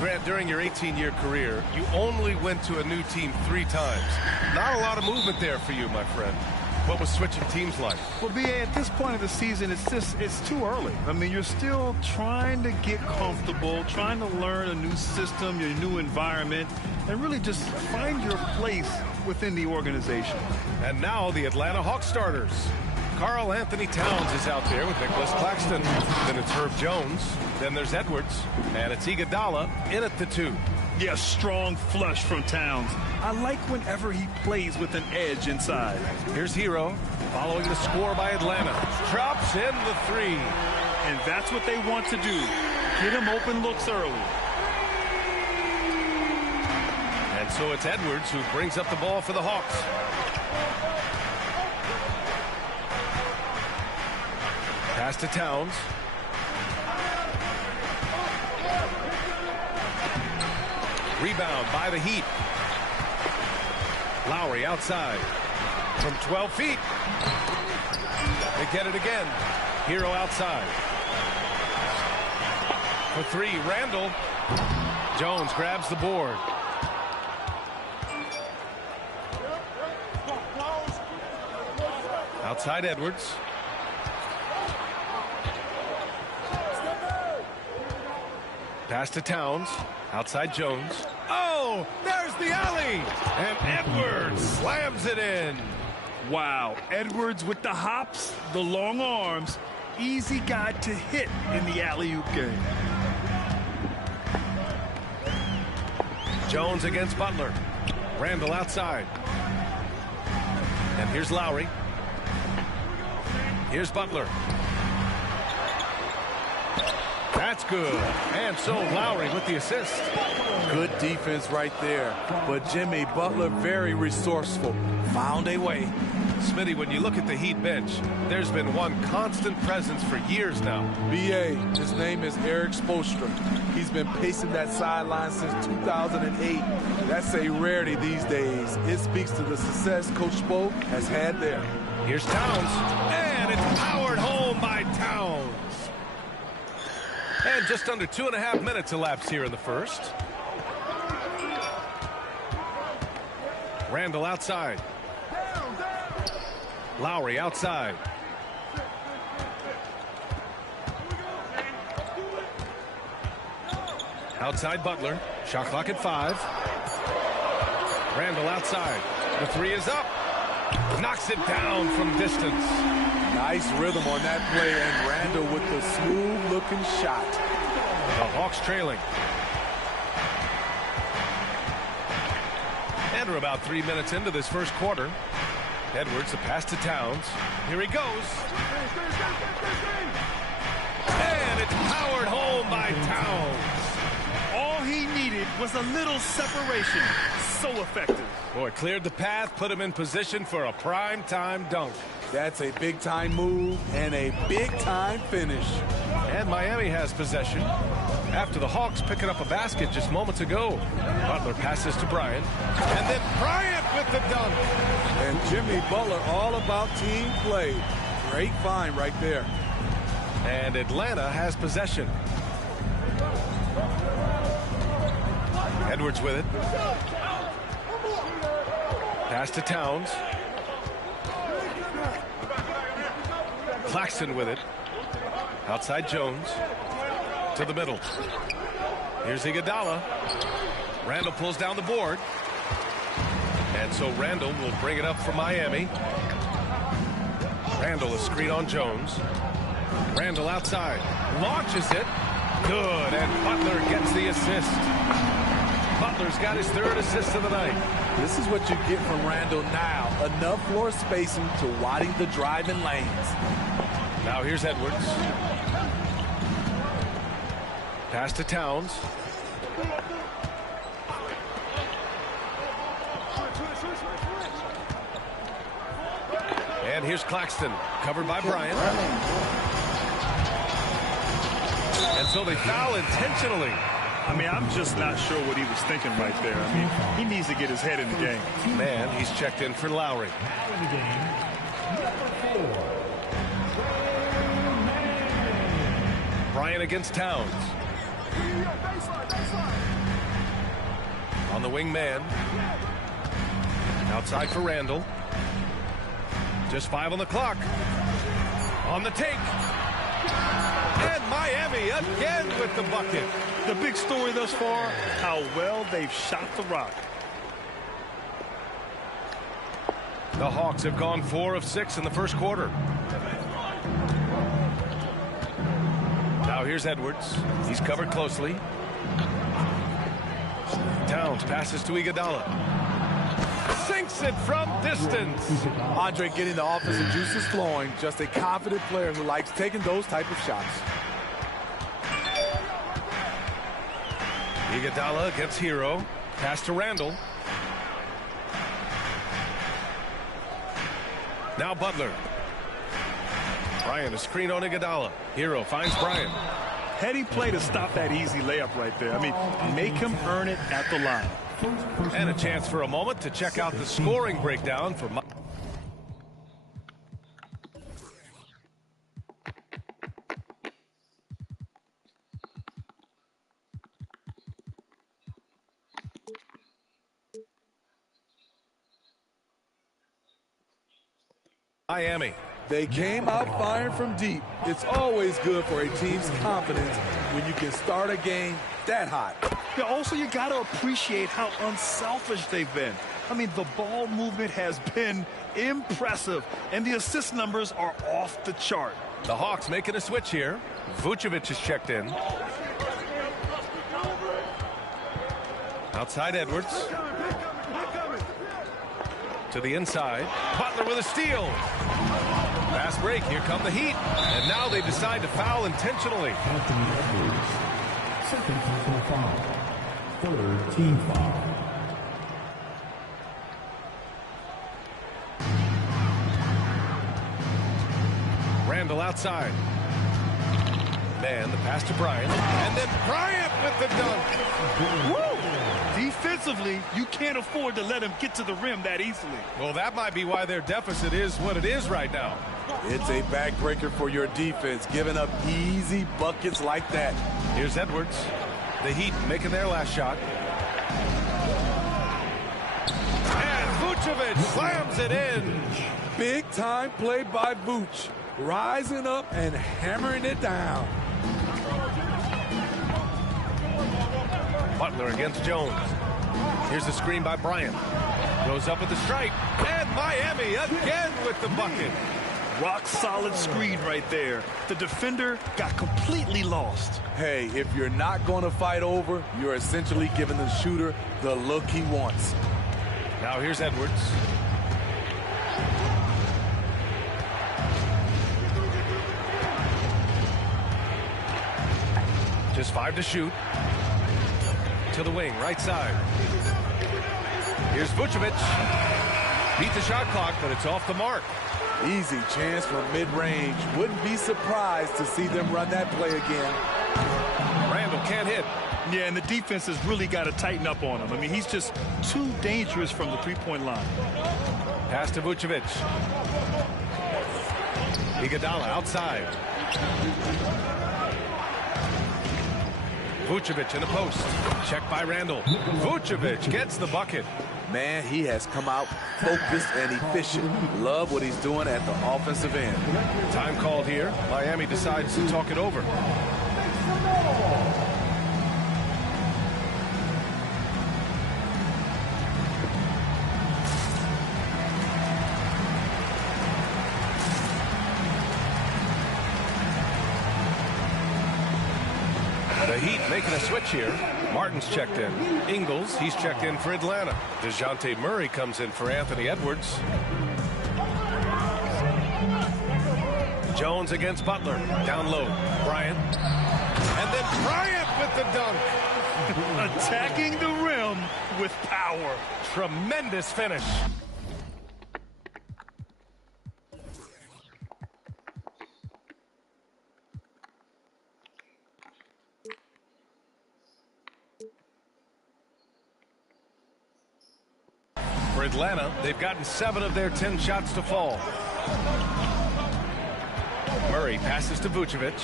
Grant, during your 18-year career, you only went to a new team 3 times. Not a lot of movement there for you, my friend. What was switching teams like? Well, B.A., at this point of the season, it's too early. I mean, you're still trying to get comfortable, trying to learn a new system, your new environment, and really just find your place within the organization. And now the Atlanta Hawks starters. Karl Anthony Towns is out there with Nicholas Claxton. Then it's Herb Jones. Then there's Edwards. And it's Iguodala in at the 2. Yeah, strong flush from Towns. I like whenever he plays with an edge inside. Here's Hero following the score by Atlanta. Drops in the 3. And that's what they want to do. Get him open looks early. And so it's Edwards who brings up the ball for the Hawks. Pass to Towns. Rebound by the Heat. Lowry outside from 12 feet. They get it again. Hero outside. For 3, Randall. Jones grabs the board. Outside Edwards. Pass to Towns. Outside Jones. Oh, there's the alley. And Edwards slams it in. Wow, Edwards with the hops, the long arms. Easy guy to hit in the alley-oop game. Jones against Butler. Randall outside. And here's Lowry. Here's Butler. That's good. And so Lowry with the assist. Good defense right there. But Jimmy Butler very resourceful. Found a way. Smitty, when you look at the Heat bench, there's been one constant presence for years now. B.A., his name is Eric Spoelstra. He's been pacing that sideline since 2008. That's a rarity these days. It speaks to the success Coach Spo has had there. Here's Towns. And it's powered home by Towns. And just under 2.5 minutes elapsed here in the first. Randall outside. Lowry outside. Outside Butler. Shot clock at 5. Randall outside. The 3 is up. Knocks it down from distance. Nice rhythm on that play, and Randall with the smooth-looking shot. The Hawks trailing. And we're about 3 minutes into this first quarter. Edwards, the pass to Towns. Here he goes. And it's powered home by Towns. All he needed was a little separation. So effective. Boy, cleared the path, put him in position for a prime-time dunk. That's a big-time move and a big-time finish. And Miami has possession after the Hawks picking up a basket just moments ago. Butler passes to Bryant. And then Bryant with the dunk. And Jimmy Butler all about team play. Great find right there. And Atlanta has possession. Edwards with it. Pass to Towns. Claxton with it. Outside Jones. To the middle. Here's Iguodala. Randall pulls down the board. And so Randall will bring it up for Miami. Randall a screen on Jones. Randall outside. Launches it. Good. And Butler gets the assist. Butler's got his 3rd assist of the night. This is what you get from Randall now. Enough floor spacing to widen the driving lanes. Now here's Edwards. Pass to Towns. And here's Claxton, covered by Bryant. And so they foul intentionally. I mean, I'm just not sure what he was thinking right there. I mean, he needs to get his head in the game. Man, he's checked in for Lowry. Bryant against Towns. On the wing man. Outside for Randall. Just 5 on the clock. On the take. And Miami again with the bucket. The big story thus far, how well they've shot the rock. The Hawks have gone 4 of 6 in the first quarter. Now here's Edwards. He's covered closely. Towns passes to Iguodala. Sinks it from distance. Andre getting the offensive juices flowing. Just a confident player who likes taking those type of shots. Iguodala against Hero. Pass to Randall. Now Butler. Bryant, a screen on Iguodala. Hero finds Bryant. Heady play to stop that easy layup right there. I mean, make him earn it at the line. And a chance for a moment to check out the scoring breakdown for Miami. They came out firing from deep. It's always good for a team's confidence when you can start a game that hot. Yeah, also, you got to appreciate how unselfish they've been. I mean, the ball movement has been impressive, and the assist numbers are off the chart. The Hawks making a switch here. Vucevic is checked in. Outside Edwards. To the inside. Butler with a steal. Fast break. Here come the Heat. And now they decide to foul intentionally. Anthony Edwards. Second personal foul. Third team foul. Randall outside. Man, the pass to Bryant. And then Bryant with the dunk. Woo! Defensively, you can't afford to let him get to the rim that easily. Well, that might be why their deficit is what it is right now. It's a backbreaker for your defense, giving up easy buckets like that. Here's Edwards. The Heat making their last shot. And Vucevic slams it in. Big time play by Vooch. Rising up and hammering it down. Butler against Jones. Here's the screen by Bryant. Goes up at the stripe. And Miami again with the bucket. Rock solid screen right there. The defender got completely lost. Hey, if you're not going to fight over, you're essentially giving the shooter the look he wants. Now here's Edwards. Just 5 to shoot. To the wing, right side. Here's Vucevic. Beat the shot clock, but it's off the mark. Easy chance from mid-range. Wouldn't be surprised to see them run that play again. Randall can't hit. Yeah, and the defense has really got to tighten up on him. I mean, he's just too dangerous from the three-point line. Pass to Vucevic. Iguodala outside. Vucevic in the post. Checked by Randall. Vucevic gets the bucket. Man, he has come out focused and efficient. Love what he's doing at the offensive end. Time called here. Miami decides to talk it over. The Heat making a switch here. Martin's checked in. Ingles, he's checked in for Atlanta. DeJounte Murray comes in for Anthony Edwards. Jones against Butler. Down low. Bryant. And then Bryant with the dunk. Attacking the rim with power. Tremendous finish. For Atlanta, they've gotten 7 of their 10 shots to fall. Murray passes to Vucevic.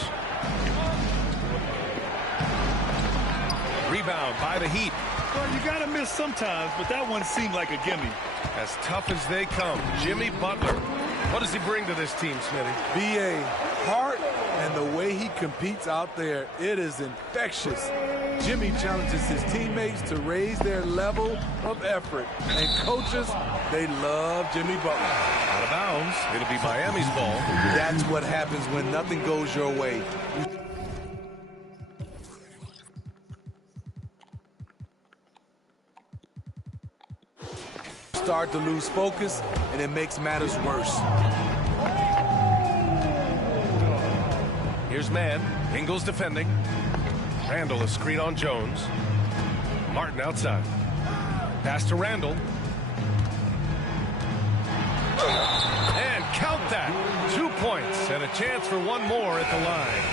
Rebound by the Heat. Well, you got to miss sometimes, but that one seemed like a gimme. As tough as they come, Jimmy Butler. What does he bring to this team, Smitty? B.A. heart and the way he competes out there, it is infectious. Jimmy challenges his teammates to raise their level of effort. And coaches, they love Jimmy Butler. Out of bounds. It'll be Miami's ball. That's what happens when nothing goes your way. Start to lose focus, and it makes matters worse. Here's man. Ingles defending. Randall a screen on Jones. Martin outside. Pass to Randall. And count that. 2 points and a chance for one more at the line.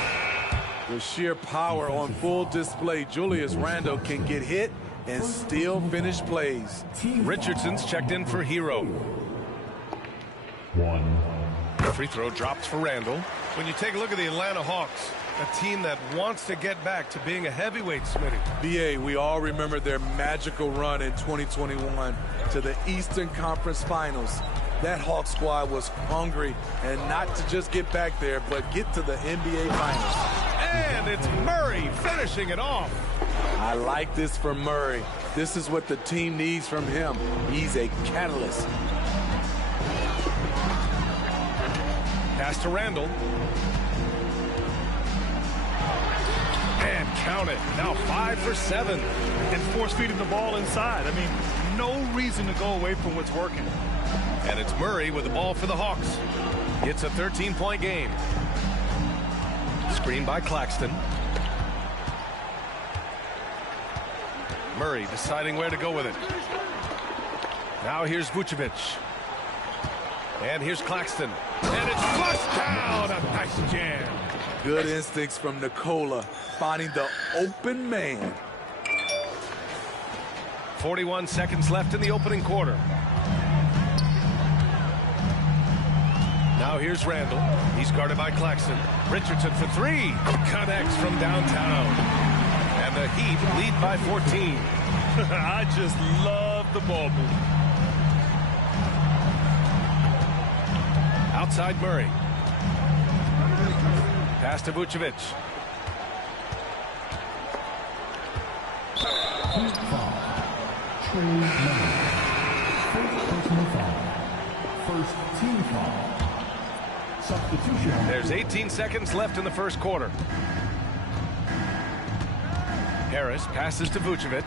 With sheer power on full display, Julius Randle can get hit and still finish plays. Richardson's checked in for Hero. 1. Free throw drops for Randall. When you take a look at the Atlanta Hawks, a team that wants to get back to being a heavyweight, Smitty. BA, we all remember their magical run in 2021 to the Eastern Conference Finals. That Hawk squad was hungry, and not to just get back there, but get to the NBA Finals. And it's Murray finishing it off. I like this for Murray. This is what the team needs from him. He's a catalyst. Pass to Randall. And count it. Now 5 for 7. And force feeding the ball inside. I mean, no reason to go away from what's working. And it's Murray with the ball for the Hawks. It's a 13-point game. Screen by Claxton. Murray deciding where to go with it. Now here's Vucevic. And here's Claxton. And it's flushed down. A nice jam. Good instincts from Nikola, finding the open man. 41 seconds left in the opening quarter. Now here's Randall. He's guarded by Claxton. Richardson for 3. Connects from downtown. And the Heat lead by 14. I just love the ball movement. Outside Murray. Pass to Vucevic. Team foul. Trey Young. First personal foul. First team foul. Substitution. There's 18 seconds left in the first quarter. Harris passes to Vucevic.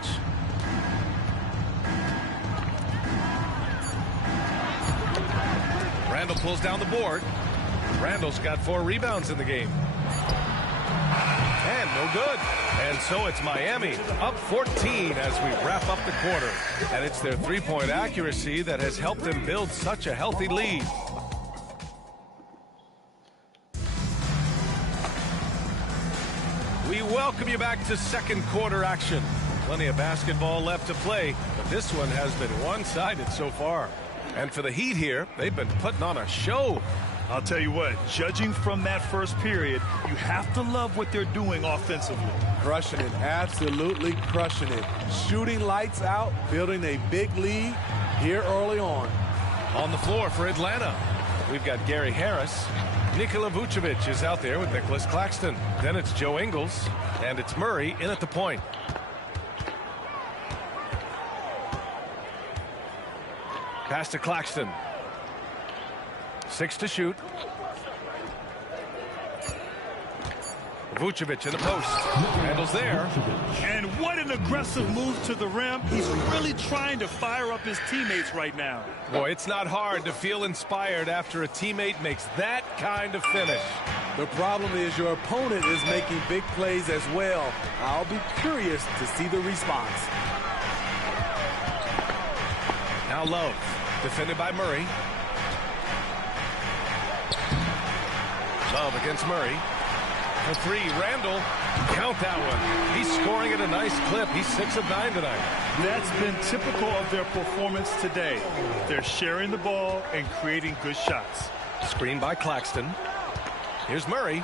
Randall pulls down the board. Randall's got 4 rebounds in the game. And no good. And so it's Miami up 14 as we wrap up the quarter. And it's their three-point accuracy that has helped them build such a healthy lead. We welcome you back to second quarter action. Plenty of basketball left to play, but this one has been one-sided so far. And for the Heat here, they've been putting on a show. I'll tell you what, judging from that first period, you have to love what they're doing offensively. Crushing it, absolutely crushing it. Shooting lights out, building a big lead here early on. On the floor for Atlanta, we've got Gary Harris. Nikola Vucevic is out there with Nicholas Claxton. Then it's Joe Ingles, and it's Murray in at the point. Pass to Claxton. 6 to shoot. Vucevic in the post. Handles there. And what an aggressive move to the rim. He's really trying to fire up his teammates right now. Boy, it's not hard to feel inspired after a teammate makes that kind of finish. The problem is your opponent is making big plays as well. I'll be curious to see the response. Now Love, defended by Murray. Love against Murray. For 3, Randall. Count that one. He's scoring at a nice clip. He's 6 of 9 tonight. That's been typical of their performance today. They're sharing the ball and creating good shots. Screen by Claxton. Here's Murray.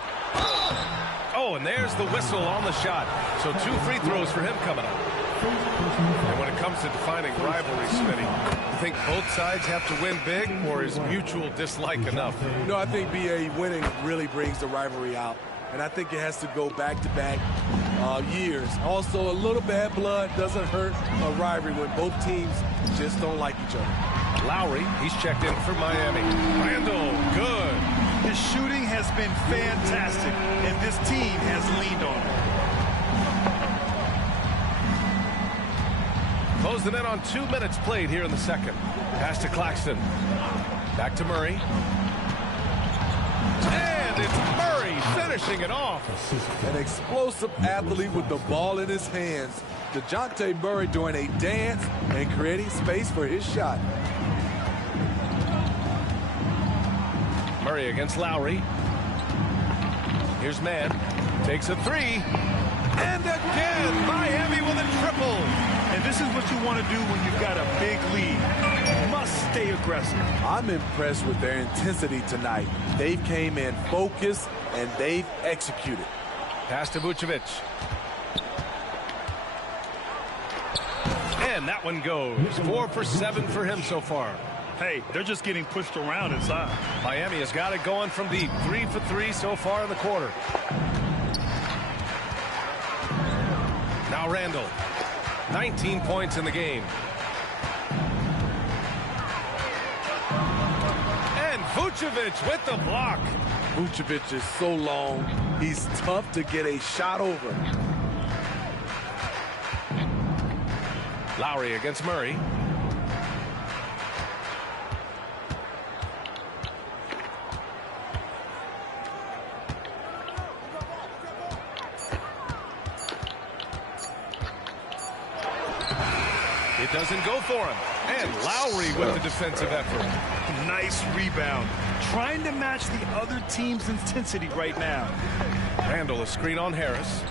Oh, and there's the whistle on the shot. So 2 free throws for him coming up. And when it comes to defining rivalry, Smitty, you think both sides have to win big, or is mutual dislike enough? No, I think BA winning really brings the rivalry out. And I think it has to go back-to-back years. Also, a little bad blood doesn't hurt a rivalry when both teams just don't like each other. Lowry, he's checked in for Miami. Randall, good. His shooting has been fantastic, and this team has leaned on him. Closing in on 2 minutes played here in the second. Pass to Claxton. Back to Murray. And it's Murray finishing it off. An explosive athlete with the ball in his hands. DeJounte Murray doing a dance and creating space for his shot. Murray against Lowry. Here's Mann. Takes a 3. And again, Miami with a triple. And this is what you want to do when you've got a big lead. You must stay aggressive. I'm impressed with their intensity tonight. They've came in focused, and they've executed. Pass to Vucevic. And that one goes. 4 for 7 for him so far. Hey, they're just getting pushed around inside. Miami has got it going from deep. 3 for 3 so far in the quarter. Now Randall. 19 points in the game. And Vucevic with the block. Vucevic is so long, he's tough to get a shot over. Lowry against Murray. It doesn't go for him. And Lowry with the defensive effort. Nice rebound. Trying to match the other team's intensity right now. Randall, a screen on Harris.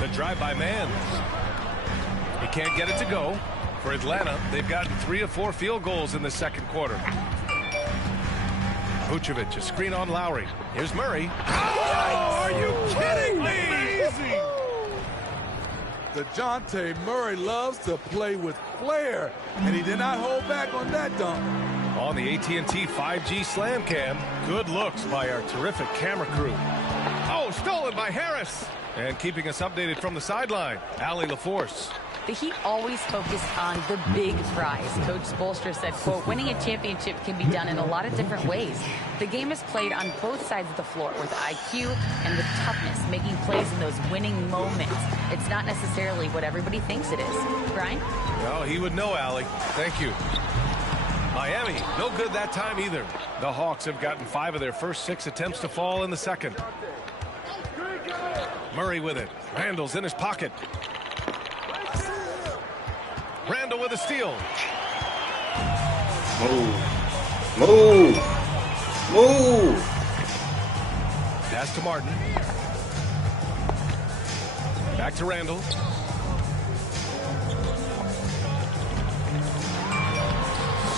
The drive by Mann. He can't get it to go. For Atlanta, they've gotten 3 of 4 field goals in the second quarter. Vucevic, a screen on Lowry. Here's Murray. Oh, are you kidding me? Amazing. DeJounte Murray loves to play with flair, and he did not hold back on that dunk. On the AT&T 5G Slam Cam, good looks by our terrific camera crew. Oh, stolen by Harris. And keeping us updated from the sideline, Allie LaForce. The Heat always focus on the big prize. Coach Spoelstra said, quote, winning a championship can be done in a lot of different ways. The game is played on both sides of the floor with IQ and with toughness, making plays in those winning moments. It's not necessarily what everybody thinks it is. Brian? Well, he would know, Allie. Thank you. Miami, no good that time either. The Hawks have gotten 5 of their first 6 attempts to fall in the second. Murray with it. Randall's in his pocket. Randall with a steal. Move. Pass to Martin. Back to Randall.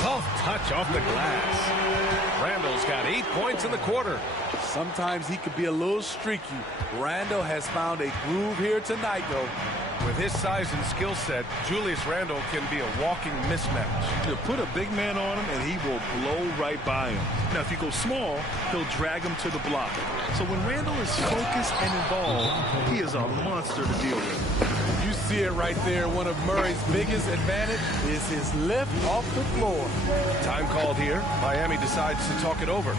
Soft touch off the glass. Randall's got 8 points in the quarter. Sometimes he could be a little streaky. Randall has found a groove here tonight, though. With his size and skill set, Julius Randall can be a walking mismatch. You put a big man on him, and he will blow right by him. Now, if you go small, he'll drag him to the block. So when Randall is focused and involved, he is a monster to deal with. You see it right there. One of Murray's biggest advantage is his lift off the floor. Time called here. Miami decides to talk it over.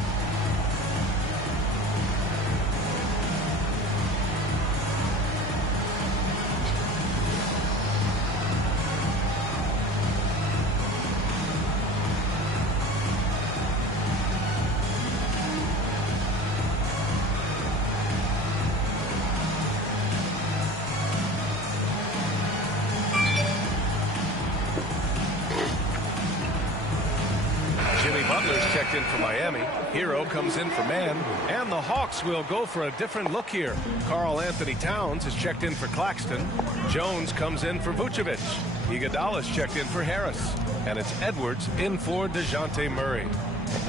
In for Miami. Hero comes in for Mann, and the Hawks will go for a different look here. Karl Anthony Towns has checked in for Claxton. Jones comes in for Vucevic. Iguodala's checked in for Harris, and it's Edwards in for DeJounte Murray.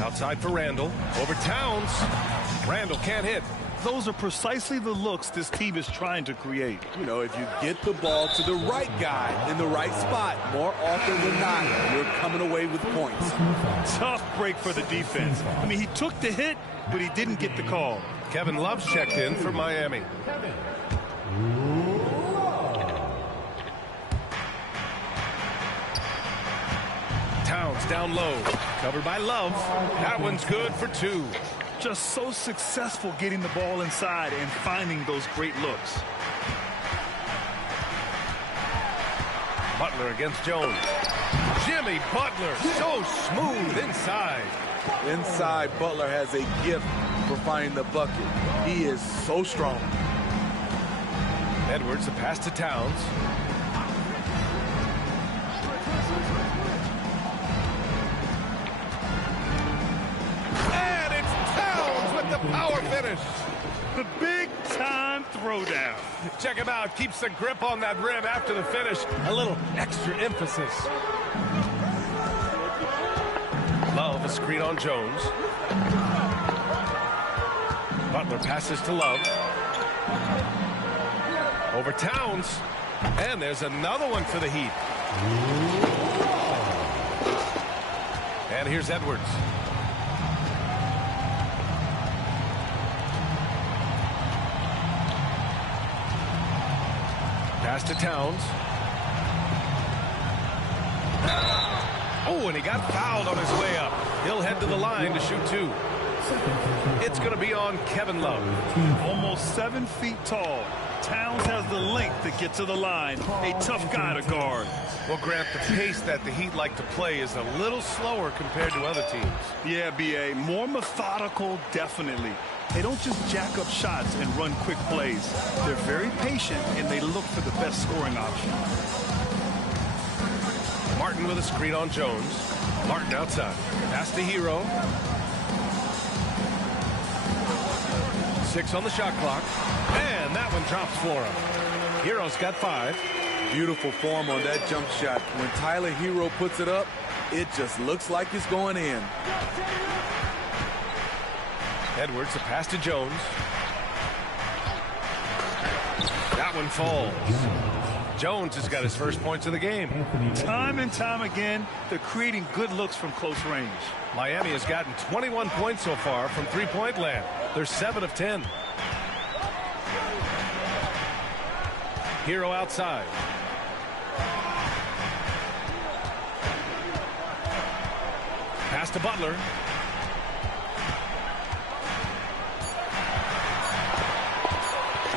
Outside for Randall, over Towns, Randall can't hit. Those are precisely the looks this team is trying to create. You know, if you get the ball to the right guy in the right spot, more often than not, you're coming away with points. Tough break for the defense. I mean, he took the hit, but he didn't get the call. Kevin Love's checked in for Miami. Towns down low. Covered by Love. That one's good for 2. Just so successful getting the ball inside and finding those great looks. Butler against Jones. Jimmy Butler, so smooth inside. Inside, Butler has a gift for finding the bucket. He is so strong. Edwards, the pass to Towns. And it's Towns with the power finish. The big-time throwdown. Check him out. Keeps the grip on that rim after the finish. A little extra emphasis. Love, a screen on Jones. Butler passes to Love. Over Towns. And there's another one for the Heat. And here's Edwards. Pass to Towns. Oh, and he got fouled on his way up. He'll head to the line to shoot 2. It's going to be on Kevin Love. Almost 7 feet tall. Towns has the length to get to the line. A tough guy to guard. Well, Grant, the pace that the Heat like to play is a little slower compared to other teams. Yeah, B.A. More methodical, definitely. They don't just jack up shots and run quick plays. They're very patient, and they look for the best scoring option. Martin with a screen on Jones. Martin outside. Pass to Hero. 6 on the shot clock. And that one drops for him. Hero's got 5. Beautiful form on that jump shot. When Tyler Hero puts it up, it just looks like it's going in. Edwards, a pass to Jones. That one falls. Jones has got his first points of the game. Time and time again, they're creating good looks from close range. Miami has gotten 21 points so far from three-point land. They're 7 of 10. Hero outside. Pass to Butler.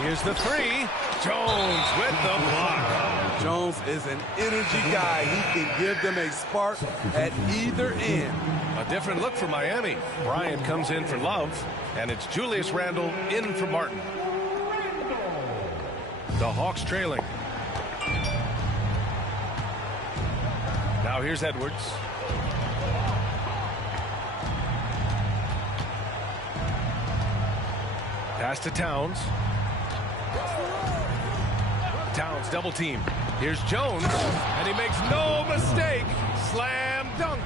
Here's the 3. Jones with the block. Jones is an energy guy. He can give them a spark at either end. A different look for Miami. Bryant comes in for Love, and it's Julius Randle in for Martin. The Hawks trailing. Now here's Edwards. Pass to Towns. Towns double team. Here's Jones, and he makes no mistake. Slam dunk.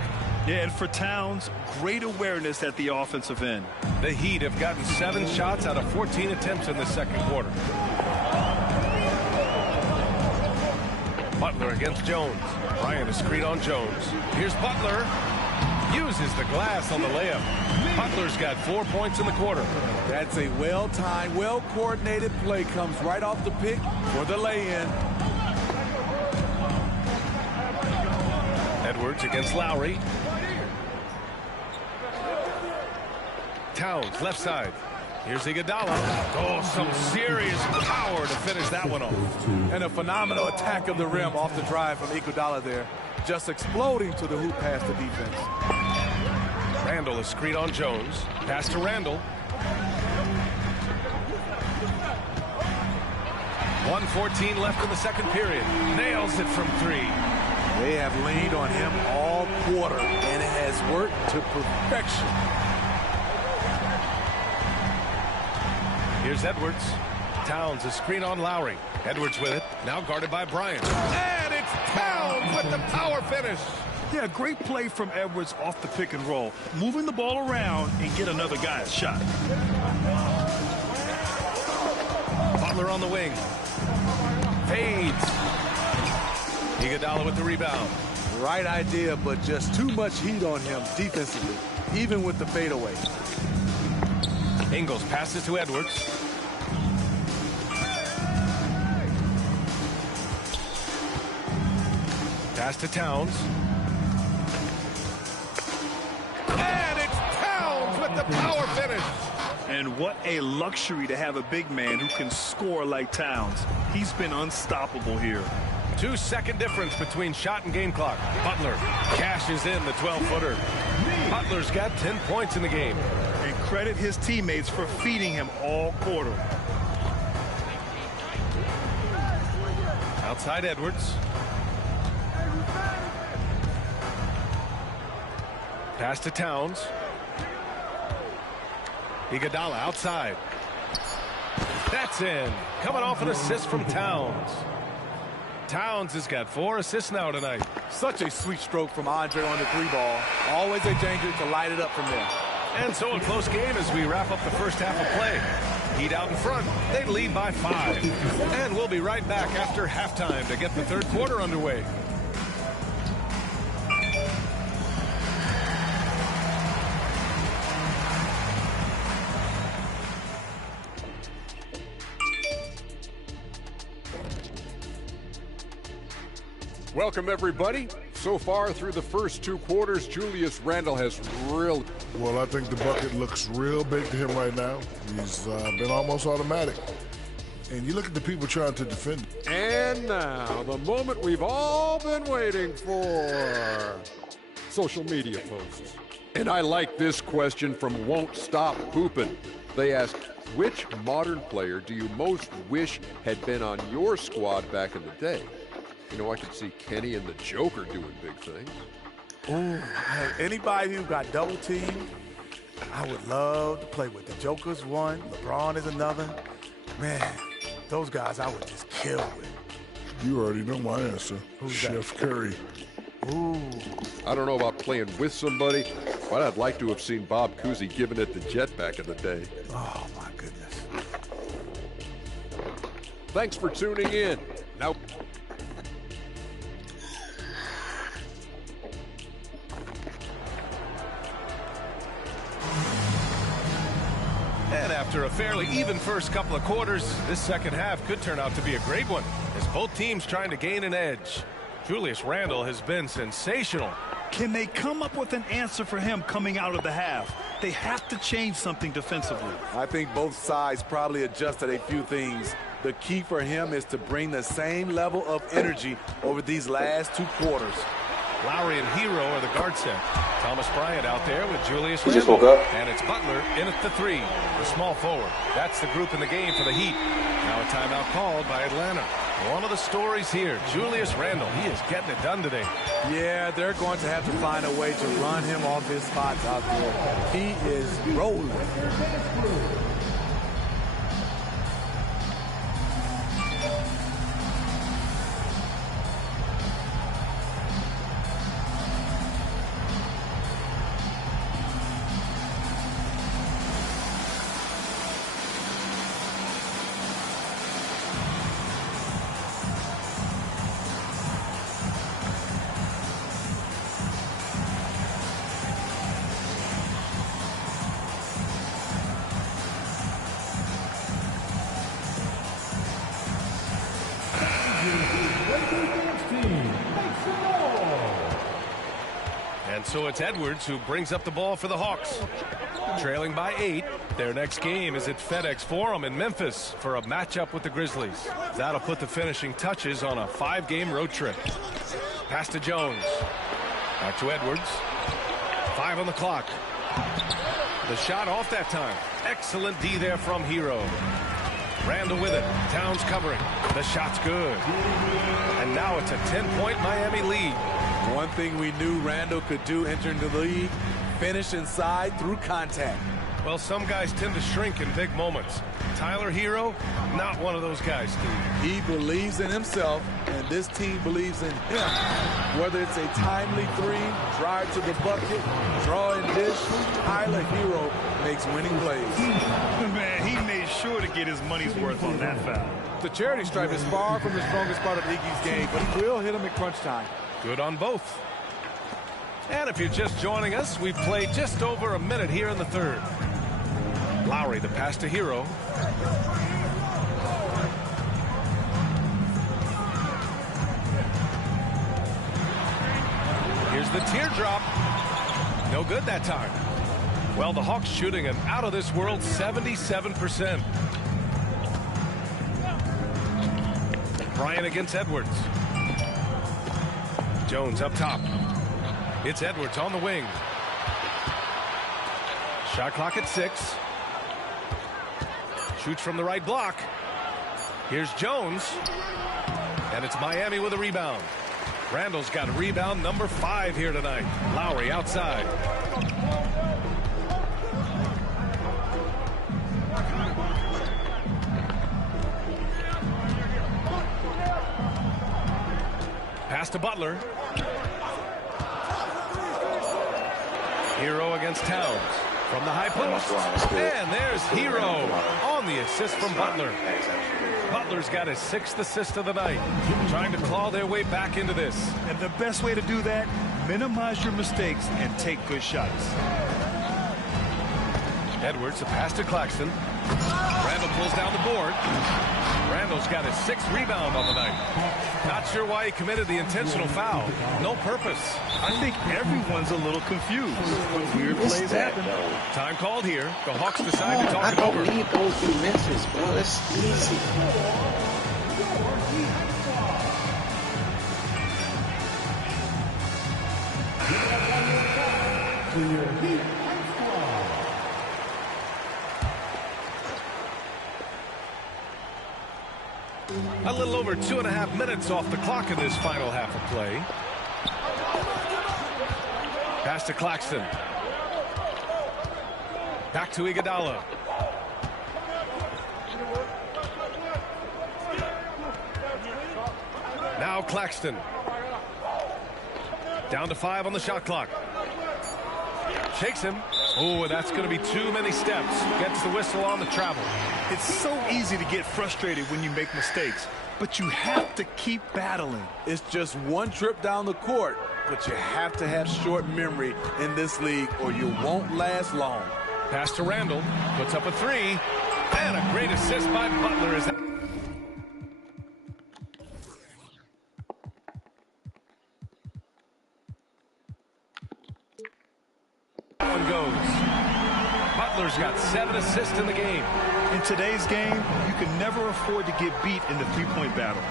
Yeah, and for Towns, great awareness at the offensive end. The Heat have gotten 7 shots out of 14 attempts in the second quarter. Butler against Jones. Bryant a screen on Jones. Here's Butler. Uses the glass on the layup. Butler's got 4 points in the quarter. That's a well-timed, well-coordinated play. Comes right off the pick for the lay-in. Edwards against Lowry. Towns left side. Here's Iguodala. Oh, some serious power to finish that one off. And a phenomenal attack of the rim off the drive from Iguodala there. Just exploding to the hoop past the defense. Randall is screen on Jones. Pass to Randall. 1:14 left in the second period. Nails it from 3. They have leaned on him all quarter, and it has worked to perfection. Here's Edwards. Towns a screen on Lowry. Edwards with it. Now guarded by Bryant. And it's Towns with the power finish. Yeah, great play from Edwards off the pick and roll. Moving the ball around and get another guy's shot. on the wing. Fades. Iguodala with the rebound. Right idea, but just too much heat on him defensively, even with the fadeaway. Ingles passes to Edwards. Pass to Towns. And it's Towns with the power finish. And what a luxury to have a big man who can score like Towns. He's been unstoppable here. 2-second difference between shot and game clock. Butler cashes in the 12-footer. Butler's got 10 points in the game. And credit his teammates for feeding him all quarter. Outside Edwards. Pass to Towns. Iguodala outside. That's in. Coming off an assist from Towns. Towns has got 4 assists now tonight. Such a sweet stroke from Andre on the 3-ball. Always a danger to light it up from there. And so a close game as we wrap up the first half of play. Heat out in front. They lead by 5. And we'll be right back after halftime to get the third quarter underway. Welcome, everybody. So far through the first 2 quarters, Julius Randle has really... Well, I think the bucket looks real big to him right now. He's been almost automatic. And you look at the people trying to defend him. And now, the moment we've all been waiting for. Social media posts. And I like this question from Won't Stop Hoopin'. They ask, which modern player do you most wish had been on your squad back in the day? You know, I could see Kenny and the Joker doing big things. Ooh, anybody who got double teamed, I would love to play with. The Joker's one, LeBron is another. Man, those guys I would just kill with. You already know my answer. Who's Chef Curry. Ooh. I don't know about playing with somebody, but I'd like to have seen Bob Cousy giving it the Jet back in the day. Oh, my goodness. Thanks for tuning in. Now... And after a fairly even first couple of quarters, this second half could turn out to be a great one as both teams trying to gain an edge. Julius Randle has been sensational. Can they come up with an answer for him coming out of the half? They have to change something defensively. I think both sides probably adjusted a few things. The key for him is to bring the same level of energy over these last 2 quarters. Lowry and Hero are the guard set. Thomas Bryant out there with Julius He just Randle. woke up. And it's Butler in at the 3, the small forward. That's the group in the game for the Heat. Now a timeout called by Atlanta. One of the stories here, Julius Randle, he is getting it done today. Yeah, they're going to have to find a way to run him off his spots out there. He is rolling. And so it's Edwards who brings up the ball for the Hawks. Trailing by 8, their next game is at FedEx Forum in Memphis for a matchup with the Grizzlies. That'll put the finishing touches on a 5-game road trip. Pass to Jones. Back to Edwards. 5 on the clock. The shot off that time. Excellent D there from Hero. Randle with it. Towns covering. The shot's good. And now it's a 10-point Miami lead. One thing we knew Randle could do entering the league, finish inside through contact. Well, some guys tend to shrink in big moments. Tyler Hero, not one of those guys, Steve. He believes in himself, and this team believes in him. Whether it's a timely 3, drive to the bucket, draw and dish, Tyler Hero makes winning plays. Man, he made sure to get his money's worth on that foul. The charity stripe is far from the strongest part of Iggy's game, but he will hit him at crunch time. Good on both. And if you're just joining us, we've played just over a minute here in the third. Lowry, the pass to Hero. Here's the teardrop. No good that time. Well, the Hawks shooting an out-of-this-world 77%. Bryant against Edwards. Jones up top. It's Edwards on the wing. Shot clock at 6. Shoots from the right block. Here's Jones. And it's Miami with a rebound. Randall's got rebound number 5 here tonight. Lowry outside. Pass to Butler. Hero against Towns from the high post. And there's Hero on the assist from Butler. Butler's got his 6th assist of the night, trying to claw their way back into this. And the best way to do that, minimize your mistakes and take good shots. Edwards, a pass to Claxton. Randall pulls down the board. Randall's got his 6th rebound on the night. Not sure why he committed the intentional foul. No purpose. I think everyone's a little confused. Weird plays happen. Time called here. The Hawks decide to talk it I over. don't need those few misses, bro. That's easy. A little over 2.5 minutes off the clock in this final half of play. Pass to Claxton. Back to Iguodala. Now Claxton. Down to 5 on the shot clock. Shakes him. Oh, that's going to be too many steps. Gets the whistle on the travel. It's so easy to get frustrated when you make mistakes, but you have to keep battling. It's just one trip down the court, but you have to have short memory in this league or you won't last long. Pass to Randall. Puts up a 3. And a great assist by Butler. Is that one goes. Butler's got 7 assists in the game. In today's game, you can never afford to get beat in the three-point battle.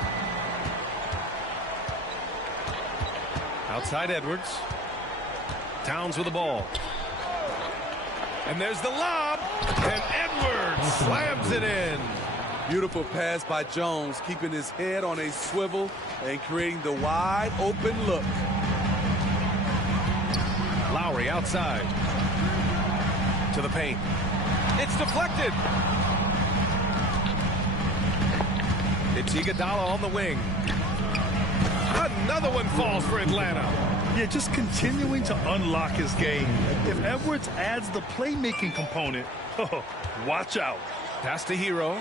Outside Edwards. Towns with the ball. And there's the lob. And Edwards slams it in. Beautiful pass by Jones, keeping his head on a swivel and creating the wide open look. Lowry outside. To the paint. It's deflected. It's Iguodala on the wing. Another one falls for Atlanta. Yeah, just continuing to unlock his game. If Edwards adds the playmaking component, watch out. Pass to Hero.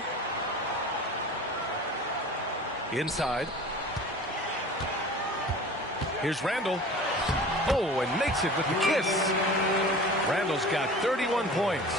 Inside. Here's Randall. Oh, and makes it with the kiss. Randall's got 31 points.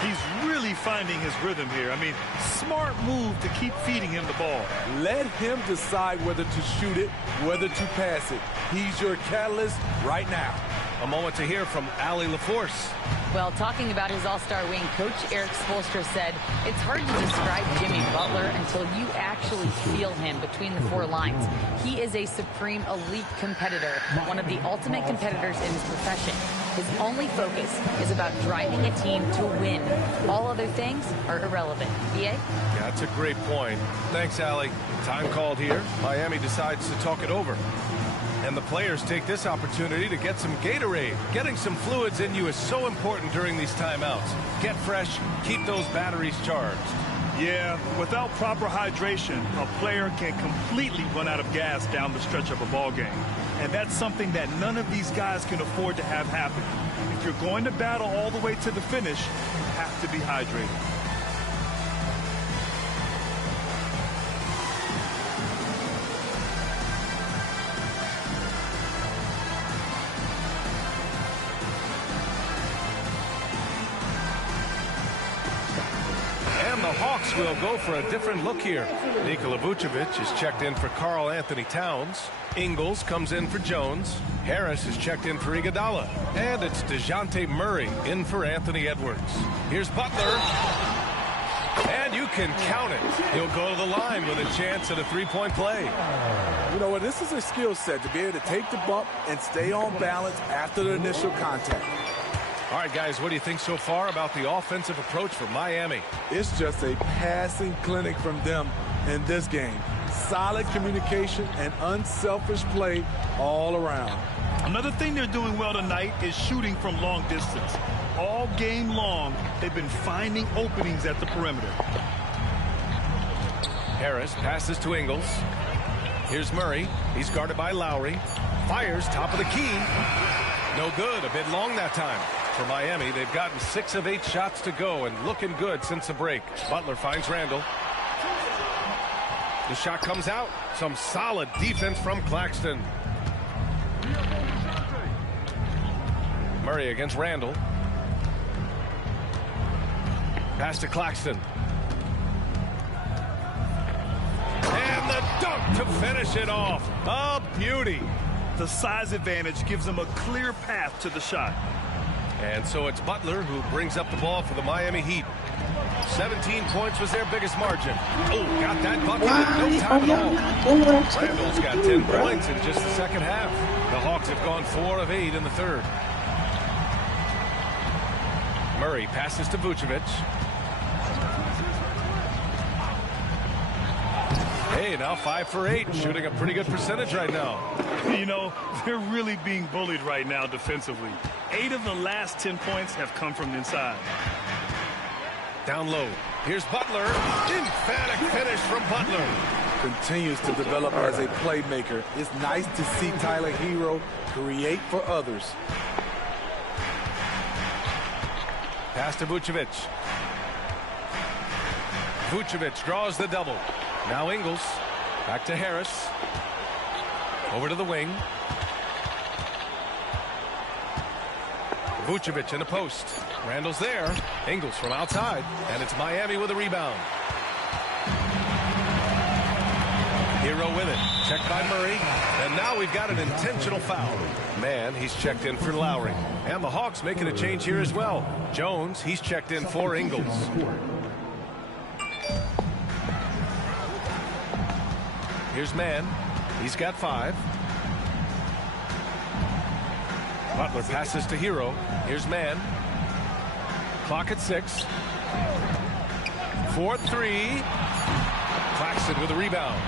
He's really finding his rhythm here. I mean, smart move to keep feeding him the ball. Let him decide whether to shoot it, whether to pass it. He's your catalyst right now. A moment to hear from Allie LaForce. Well, talking about his all-star wing, Coach Eric Spoelstra said, it's hard to describe Jimmy Butler until you actually feel him between the 4 lines. He is a supreme elite competitor, one of the ultimate competitors in his profession. His only focus is about driving a team to win. All other things are irrelevant. B.A.? That's a great point. Thanks, Allie. Time called here. Miami decides to talk it over. And the players take this opportunity to get some Gatorade. Getting some fluids in you is so important during these timeouts. Get fresh, keep those batteries charged. Yeah, without proper hydration, a player can completely run out of gas down the stretch of a ball game. And that's something that none of these guys can afford to have happen. If you're going to battle all the way to the finish, you have to be hydrated. Hawks will go for a different look here. Nikola Vucevic is checked in for Karl Anthony Towns. Ingles comes in for Jones. Harris is checked in for Iguodala. And it's DeJounte Murray in for Anthony Edwards. Here's Butler. And you can count it. He'll go to the line with a chance at a three-point play. You know what? This is a skill set to be able to take the bump and stay on balance after the initial contact. All right, guys, what do you think so far about the offensive approach for Miami? It's just a passing clinic from them in this game. Solid communication and unselfish play all around. Another thing they're doing well tonight is shooting from long distance. All game long, they've been finding openings at the perimeter. Harris passes to Ingles. Here's Murray. He's guarded by Lowry. Fires top of the key. No good. A bit long that time. For Miami, they've gotten 6 of 8 shots to go and looking good since the break. Butler finds Randall. The shot comes out. Some solid defense from Claxton. Murray against Randall. Pass to Claxton. And the dunk to finish it off. A beauty. The size advantage gives them a clear path to the shot. And so it's Butler who brings up the ball for the Miami Heat. 17 points was their biggest margin. Oh, got that bucket in no time at all. Randall's got 10 points in just the second half. The Hawks have gone 4 of 8 in the third. Murray passes to Vucevic. Hey, now 5 for 8, shooting a pretty good percentage right now. You know, they're really being bullied right now defensively. 8 of the last 10 points have come from inside. Down low. Here's Butler. Emphatic finish from Butler. Continues to develop as a playmaker. It's nice to see Tyler Hero create for others. Pass to Vucevic. Vucevic draws the double. Now Ingles. Back to Harris. Over to the wing. Vucevic in the post. Randall's there. Ingles from outside. And it's Miami with a rebound. Hero with it. Checked by Murray. And now we've got an intentional foul. Man, he's checked in for Lowry. And the Hawks making a change here as well. Jones, he's checked in for Ingles. Here's Mann. He's got 5. Butler passes to Hero. Here's Mann. Clock at 6. 4-3. Claxton with a rebound.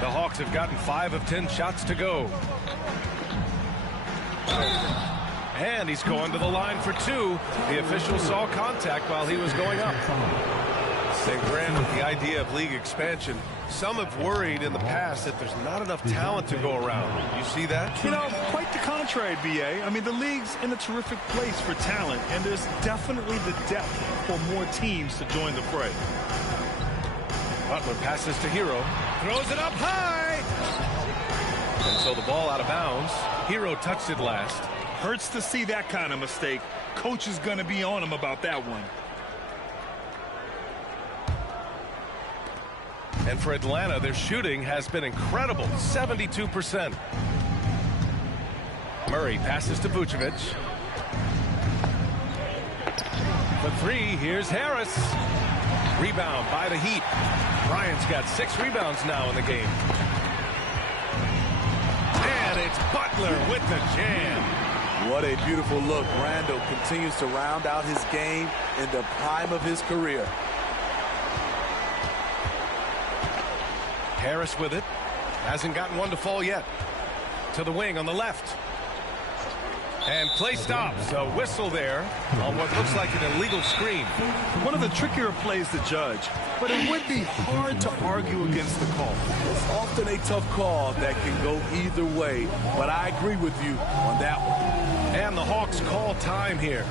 The Hawks have gotten 5 of 10 shots to go. And he's going to the line for 2. The official saw contact while he was going up. St. Grant, with the idea of league expansion, some have worried in the past that there's not enough talent to go around. You see that? You know, quite the contrary, B.A. I mean, the league's in a terrific place for talent, and there's definitely the depth for more teams to join the fray. Butler passes to Hero. Throws it up high! And so the ball out of bounds. Hero touched it last. Hurts to see that kind of mistake. Coach is going to be on him about that one. And for Atlanta, their shooting has been incredible, 72%. Murray passes to Vucevic. For 3, here's Harris. Rebound by the Heat. Bryant's got 6 rebounds now in the game. And it's Butler with the jam. What a beautiful look. Randall continues to round out his game in the prime of his career. Harris with it. Hasn't gotten one to fall yet. To the wing on the left. And play stops. A whistle there on what looks like an illegal screen. One of the trickier plays to judge, but it would be hard to argue against the call. It's often a tough call that can go either way, but I agree with you on that one. And the Hawks call time here.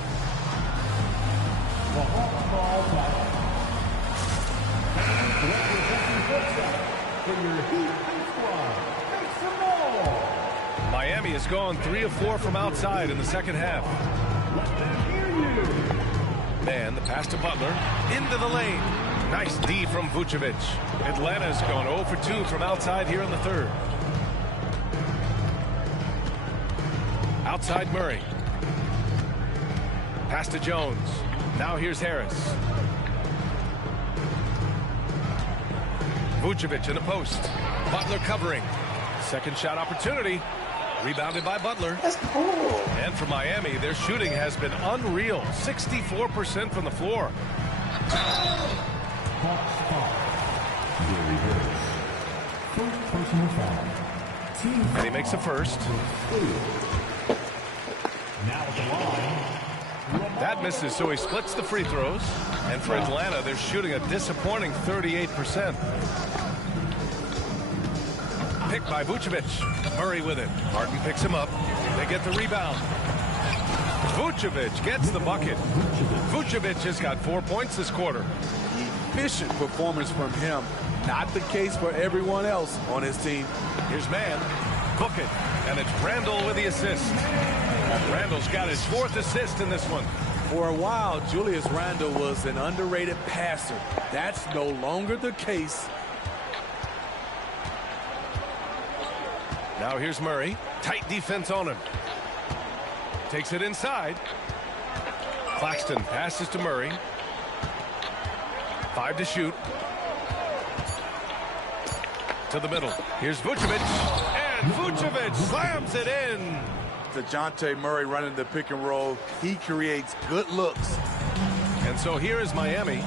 The Hawks call time. For your Heat squad, make some more. Miami has gone 3 of 4 from outside in the second half. Let them hear you. Man, the pass to Butler. Into the lane. Nice D from Vucevic. Atlanta's gone 0 for 2 from outside here in the third. Outside Murray. Pass to Jones. Now here's Harris. Vucevic in the post. Butler covering. Second shot opportunity. Rebounded by Butler. That's cool. And for Miami, their shooting has been unreal. 64% from the floor. Hawks foul. Gary Harris. First personal foul. Team And he makes the first. Now at the line. That misses, so he splits the free throws. And for Atlanta, they're shooting a disappointing 38%. Picked by Vucevic. Murray with it. Martin picks him up. They get the rebound. Vucevic gets the bucket. Vucevic has got 4 points this quarter. Efficient performance from him. Not the case for everyone else on his team. Here's man. Book it. And it's Randle with the assist. Randle's got his 4th assist in this one. For a while, Julius Randle was an underrated passer. That's no longer the case. Now here's Murray. Tight defense on him. Takes it inside. Claxton passes to Murray. 5 to shoot. To the middle. Here's Vucevic. And Vucevic slams it in. DeJounte Murray running the pick and roll. He creates good looks. And so here is Miami.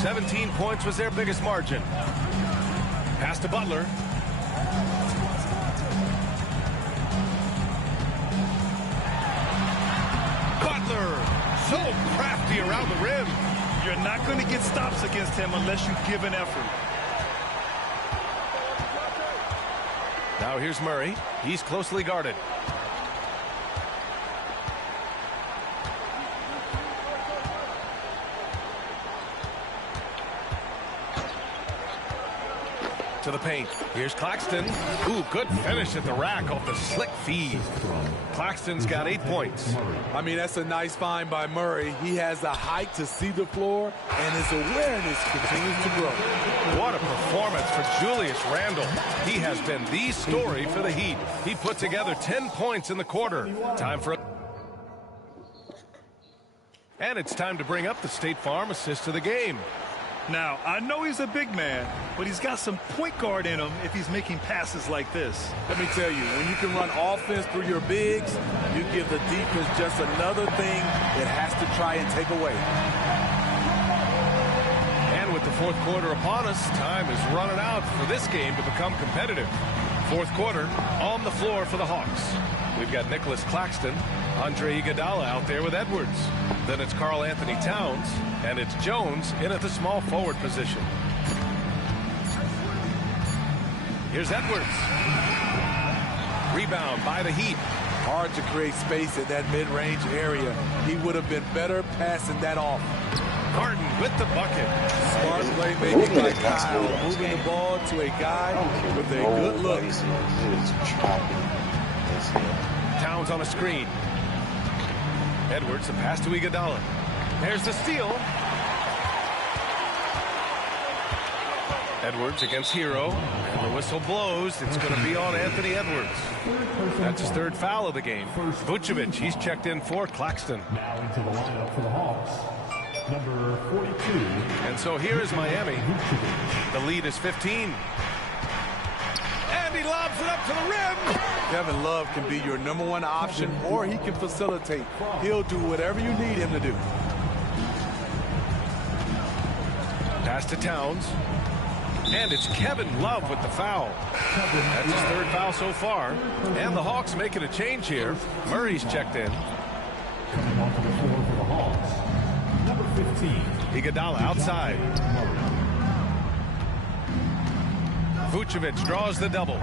17 points was their biggest margin. Pass to Butler. Butler, so crafty around the rim. You're not going to get stops against him unless you give an effort. Now here's Murray. He's closely guarded. To the paint. Here's Claxton. Ooh, good finish at the rack off the slick feed. Claxton's got 8 points. I mean, that's a nice find by Murray. He has the height to see the floor, and his awareness continues to grow. What a performance for Julius Randle. He has been the story for the Heat. He put together 10 points in the quarter. Time for... And it's time to bring up the State Farm assist of the game. Now, I know he's a big man, but he's got some point guard in him if he's making passes like this. Let me tell you, when you can run offense through your bigs, you give the defense just another thing it has to try and take away. And with the fourth quarter upon us, time is running out for this game to become competitive. Fourth quarter on the floor for the Hawks. We've got Nicholas Claxton, Andre Iguodala out there with Edwards. Then it's Karl Anthony Towns, and it's Jones in at the small forward position. Here's Edwards. Rebound by the Heat. Hard to create space in that mid-range area. He would have been better passing that off. Harden with the bucket. Smart playmaking by Kyle, moving the ball to a guy with a good look. Towns on a screen. Edwards, a pass to Iguodala. There's the steal. Edwards against Hero. And the whistle blows. It's going to be on Anthony Edwards. That's his 3rd foul of the game. Vucevic, he's checked in for Claxton. Now into the lineup for the Hawks. Number 42. And so here is Miami. The lead is 15. And he lobs it up to the rim. Kevin Love can be your #1 option, or he can facilitate. He'll do whatever you need him to do. Pass to Towns. And it's Kevin Love with the foul. That's his 3rd foul so far. And the Hawks making a change here. Murray's checked in. Coming onto the floor for the Hawks. Number 15. Iguodala outside. Vucevic draws the double.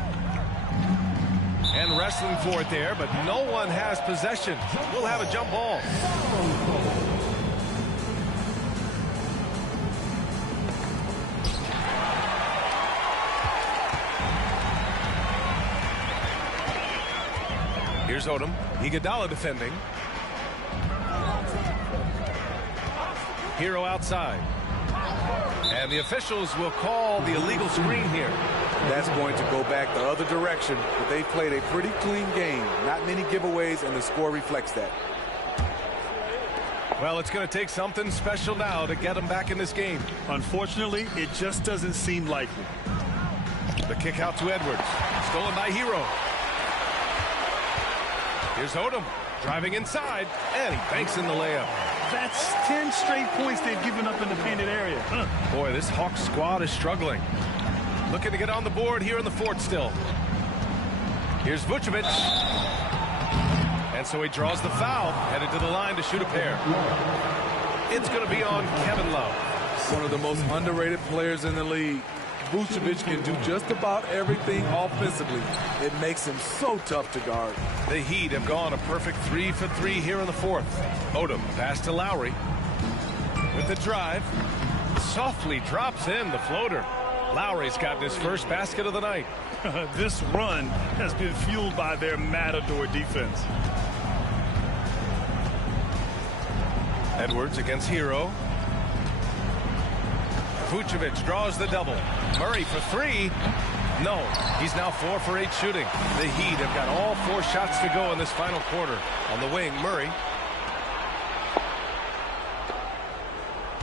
And wrestling for it there, but no one has possession. We'll have a jump ball. Here's Odom. Iguodala defending. Hero outside. And the officials will call the illegal screen here. That's going to go back the other direction, but they played a pretty clean game. Not many giveaways, and the score reflects that. Well, it's going to take something special now to get them back in this game. Unfortunately, it just doesn't seem likely. The kick out to Edwards. Stolen by Hero. Here's Odom driving inside, and he banks in the layup. That's 10 straight points they've given up in the painted area. Boy, this Hawks squad is struggling. Looking to get on the board here in the fourth still. Here's Vucevic. And so he draws the foul, headed to the line to shoot a pair. It's going to be on Kevin Love. One of the most underrated players in the league. Vucevic can do just about everything offensively. It makes him so tough to guard. The Heat have gone a perfect 3 for 3 here in the fourth. Odom pass to Lowry. With the drive, softly drops in the floater. Lowry's gotten his first basket of the night. This run has been fueled by their matador defense. Edwards against Hero. Vucevic draws the double. Murray for three. No, he's now 4 for 8 shooting. The Heat have got all 4 shots to go in this final quarter. On the wing, Murray.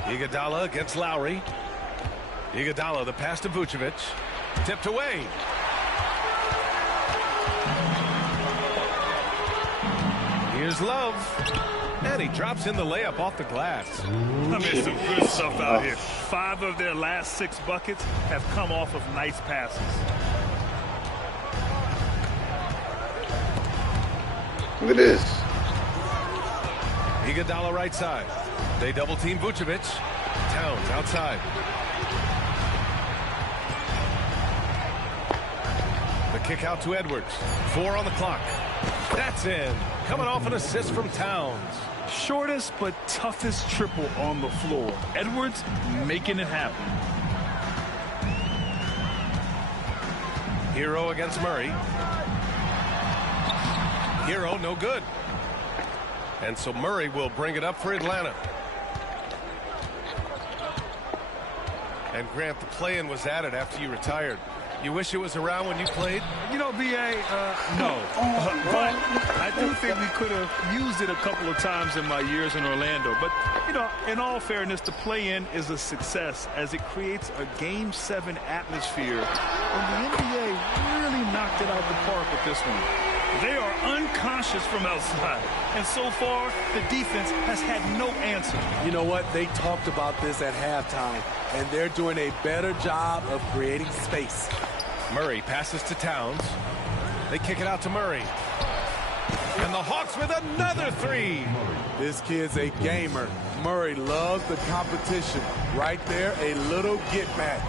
Iguodala against Lowry. Iguodala, the pass to Vucevic. Tipped away. Here's Love. And he drops in the layup off the glass. I mean, some good stuff out here. 5 of their last 6 buckets have come off of nice passes. Look at this. Iguodala right side. They double team Vucevic. Towns outside. The kick out to Edwards. 4 on the clock. That's in. Coming off an assist from Towns. Shortest but toughest triple on the floor. Edwards making it happen. Hero against Murray. Hero no good. And so Murray will bring it up for Atlanta. And Grant, the play-in was added after you retired. You wish it was around when you played? You know, B.A., no. But I do think we could have used it a couple of times in my years in Orlando. But, you know, in all fairness, the play-in is a success as it creates a Game 7 atmosphere. And the NBA really knocked it out the park with this one. They are unconscious from outside. And so far, the defense has had no answer. You know what? They talked about this at halftime, and they're doing a better job of creating space. Murray passes to Towns. They kick it out to Murray. And the Hawks with another 3. This kid's a gamer. Murray loves the competition. Right there, a little get back.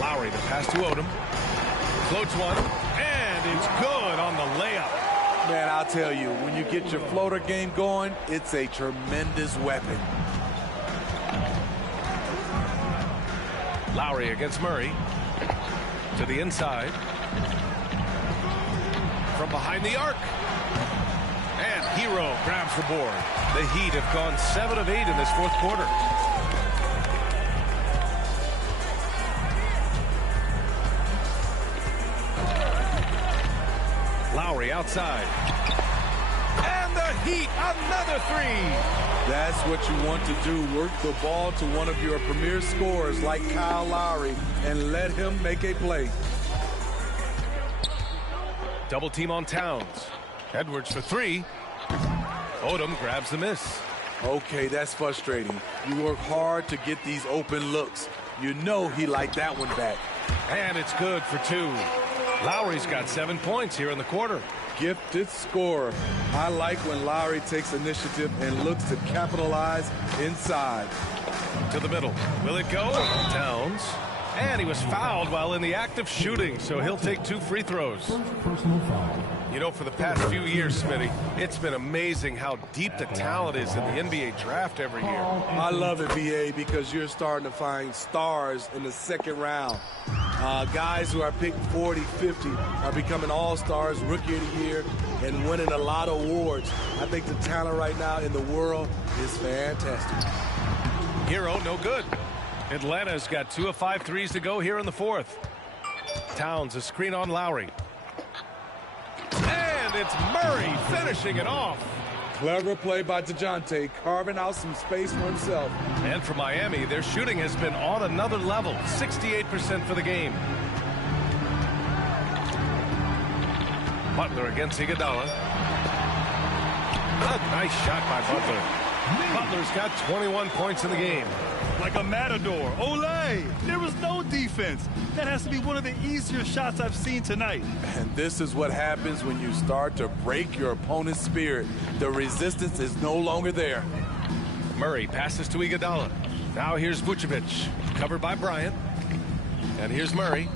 Lowry, the pass to Odom. Floats one, and it's good on the layup. Man, I'll tell you, when you get your floater game going, it's a tremendous weapon. Lowry against Murray. To the inside. From behind the arc. And Hero grabs the board. The Heat have gone 7 of 8 in this fourth quarter. Lowry outside. And the Heat, another 3. That's what you want to do. Work the ball to one of your premier scorers like Kyle Lowry and let him make a play. Double team on Towns. Edwards for 3. Odom grabs the miss. Okay, that's frustrating. You work hard to get these open looks. You know he liked that one back. And it's good for 2. Lowry's got 7 points here in the quarter. Gifted scorer. I like when Lowry takes initiative and looks to capitalize inside. To the middle. Will it go? Towns. And he was fouled while in the act of shooting, so he'll take 2 free throws. Personal foul. You know, for the past few years, Smitty, it's been amazing how deep the talent is in the NBA draft every year. I love it, BA, because you're starting to find stars in the second round. Guys who are picked 40, 50 are becoming all-stars, rookie of the year, and winning a lot of awards. I think the talent right now in the world is fantastic. Hero, no good. Atlanta's got 2 of 5 threes to go here in the fourth. Towns, a screen on Lowry. And it's Murray finishing it off. Clever play by DeJounte, carving out some space for himself. And for Miami, their shooting has been on another level, 68% for the game. Butler against Iguodala. A nice shot by Butler. Butler's got 21 points in the game. Like a matador. Olé! There was no defense. That has to be one of the easier shots I've seen tonight. And this is what happens when you start to break your opponent's spirit. The resistance is no longer there. Murray passes to Iguodala. Now here's Vucevic, covered by Bryant. And here's Murray.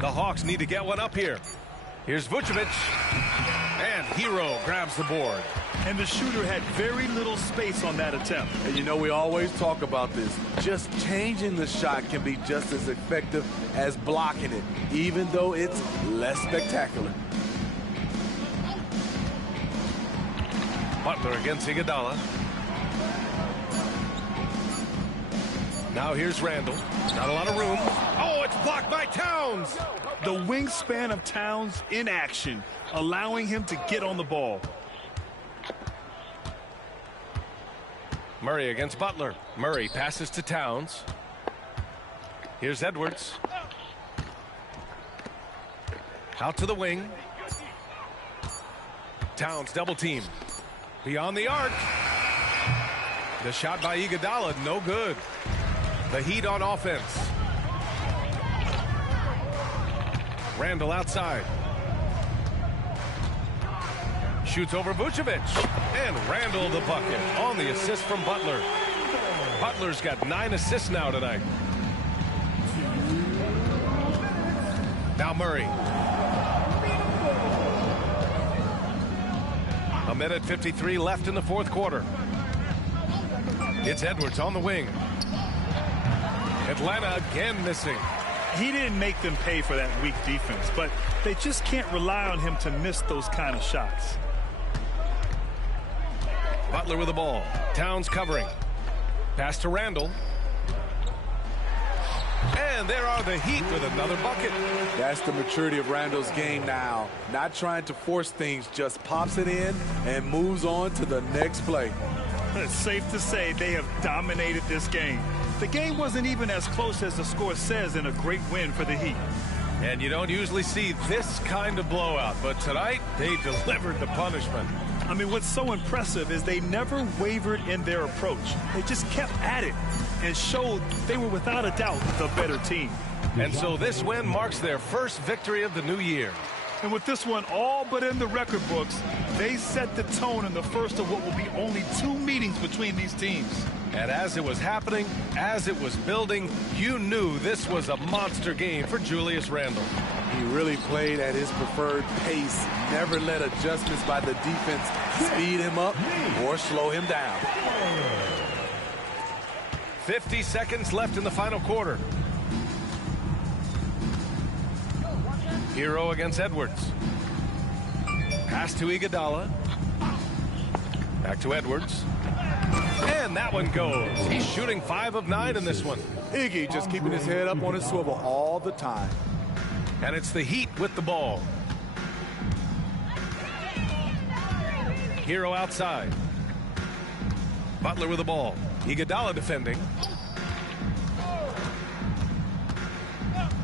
The Hawks need to get one up here. Here's Vucevic. And Hero grabs the board. And the shooter had very little space on that attempt. And you know, we always talk about this. Just changing the shot can be just as effective as blocking it, even though it's less spectacular. Butler against Iguodala. Now here's Randall. Not a lot of room. Oh, it's blocked by Towns. The wingspan of Towns in action, allowing him to get on the ball. Murray against Butler. Murray passes to Towns. Here's Edwards. Out to the wing. Towns double team. Beyond the arc. The shot by Iguodala, no good. The Heat on offense. Randall outside. Shoots over Vucevic. And Randall the bucket on the assist from Butler. Butler's got 9 assists now tonight. Now Murray. A minute 53 left in the fourth quarter. It's Edwards on the wing. Atlanta again missing. He didn't make them pay for that weak defense, but they just can't rely on him to miss those kind of shots. Butler with the ball. Towns covering. Pass to Randall. And there are the Heat with another bucket. That's the maturity of Randall's game now. Not trying to force things, just pops it in and moves on to the next play. It's safe to say they have dominated this game. The game wasn't even as close as the score says in a great win for the Heat. And you don't usually see this kind of blowout, but tonight they delivered the punishment. I mean, what's so impressive is they never wavered in their approach. They just kept at it and showed they were without a doubt the better team. And so this win marks their first victory of the new year. And with this one all but in the record books, they set the tone in the first of what will be only 2 meetings between these teams. And as it was happening, as it was building, you knew this was a monster game for Julius Randle. He really played at his preferred pace, never let adjustments by the defense speed him up or slow him down. 50 seconds left in the final quarter. Hero against Edwards. Pass to Iguodala. Back to Edwards. And that one goes. He's shooting 5 of 9 in this one. Iggy just keeping his head up on his swivel all the time. And it's the Heat with the ball. Hero outside. Butler with the ball. Iguodala defending.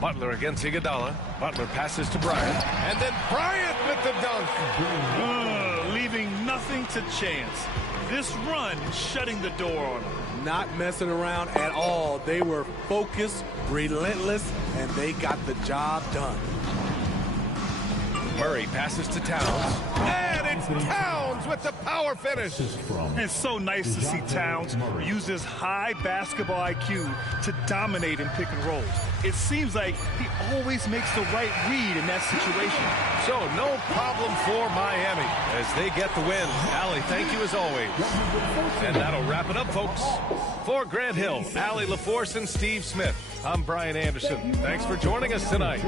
Butler against Iguodala. Butler passes to Bryant. And then Bryant with the dunk. Leaving nothing to chance. This run shutting the door on them. Not messing around at all. They were focused, relentless, and they got the job done. Murray passes to Towns. And it's Towns with the power finish. It's so nice to see Towns use his high basketball IQ to dominate in pick and rolls. It seems like he always makes the right read in that situation. So no problem for Miami as they get the win. Allie, thank you as always. And that'll wrap it up, folks. For Grant Hill, Allie LaForce, and Steve Smith, I'm Brian Anderson. Thanks for joining us tonight.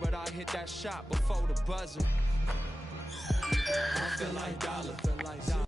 But I hit that shot before the buzzer. I feel like dollar.